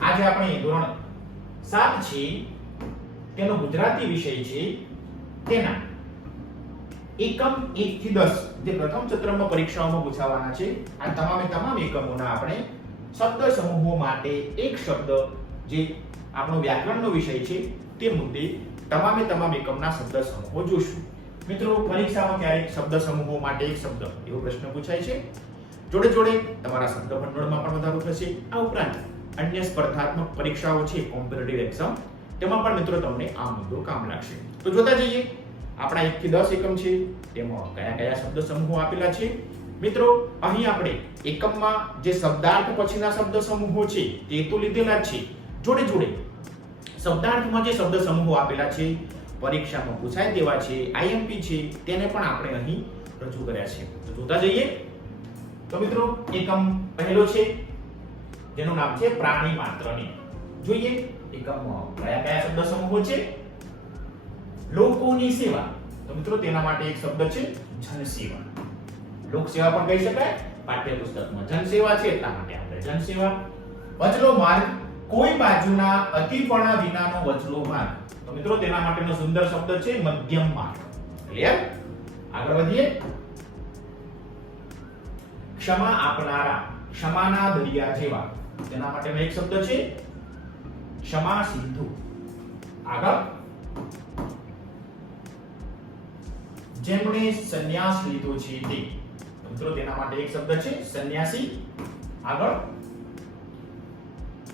આજે આપણે ધોરણ 7 છે તેનો ગુજરાતી વિષય છે તેના એકમ 1 થી 10 જે પ્રથમ સત્રમાં પરીક્ષાઓમાં પૂછાવાના છે આ તમામ એકમોના આપણે શબ્દ સમૂહો માટે એક શબ્દ જે આપણો વ્યાકરણનો વિષય છે તે મુદ્દે તમામ એકમના શબ્દ સમૂહો જોશું. મિત્રો પરીક્ષામાં ક્યારેક શબ્દ સમૂહો માટે એક શબ્દ એવો પ્રશ્ન પૂછાય છે. જોડે તમારા શબ્દ ભંડોળમાં પણ વધારો થશે. આ ઉપરાંત અન્ય સ્પર્ધાત્મક પરીક્ષાઓ છે કોમ્પિટિટિવ એક્ઝામ તેમાં પણ મિત્રો તમને આ મુદ્દો કામ લાગશે. તો જોતા જઈએ આપણા 1 થી 10 એકમ છે તેમાં કયા શબ્દ સમૂહો આપેલા છે. મિત્રો અહીં આપણે એકમમાં જે શબ્દાર્થ પછીના શબ્દ સમૂહો છે તે તો લીધેલા જ છે. જોડે શબ્દાર્થમાં જે શબ્દ સમૂહો આપેલા છે પરીક્ષામાં પૂછાય તેવા છે IMP છે તેને પણ આપણે અહીં રજૂ કર્યા છે. તો જોતા જઈએ. તો મિત્રો એકમ પહેલો છે જેનું નામ છે પ્રાણી માત્રની. જોઈએ એકમમાં કયા શબ્દ સમૂહો છે. લોકોની સેવા. તો મિત્રો તેના માટે એક શબ્દ છે જનસેવા. લોક સેવા પણ કહી શકાય. પાઠ્યપુસ્તકમાં જનસેવા છે એટલા માટે આપણે જનસેવા. વચલો માર્ગ કોઈ બાજુના અતિપણા વિનાનો વચલો માર્ગ. તો મિત્રો તેના માટેનો સુંદર શબ્દ છે મધ્યમ માર્ગ. ક્લિયર? આગળ વધીએ. ક્ષમા આપનારા. ક્ષમાના દરિયા જેવા. તેના માટેનો એક શબ્દ છે ક્ષમા સિંધુ. આગળ. જેમણે સંન્યાસ લીધો છે તે. મિત્રો તેના માટે એક શબ્દ છે સંન્યાસી. આગળ.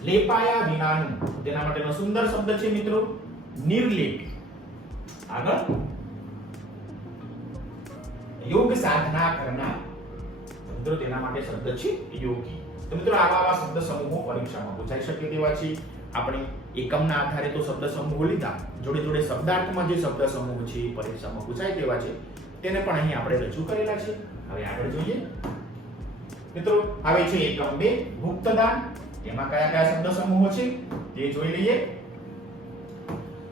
લેપાયા વિનાનું. તેના માટેનો સુંદર શબ્દ છે મિત્રો નિર્લેપ. આગળ. યોગ સાધના કરનાર. મિત્રો તેના માટે શબ્દ છે યોગી. તો મિત્રો આવા શબ્દ સમૂહો પરીક્ષામાં પૂછાઈ શકે તેવા છે. આપણે એકમના આધારે તો શબ્દ સમૂહો લીધા. જોડે શબ્દાર્થમાં જે શબ્દ સમૂહ છે પરીક્ષામાં પૂછાય તેવા છે તેને પણ અહીં આપણે રજૂ કરેલા છે. હવે આગળ જોઈએ. મિત્રો આવે છે એકમ 2 ગુપ્તદાન. તેમાં કયા શબ્દ સમૂહો છે તે જોઈ લઈએ.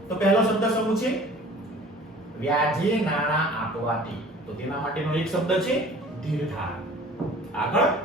તો પહેલો શબ્દ સમૂહ છે વ્યાજે નાણાં આપવાથી. તો તેના માટેનો એક શબ્દ છે ધીરધાર. આગળ.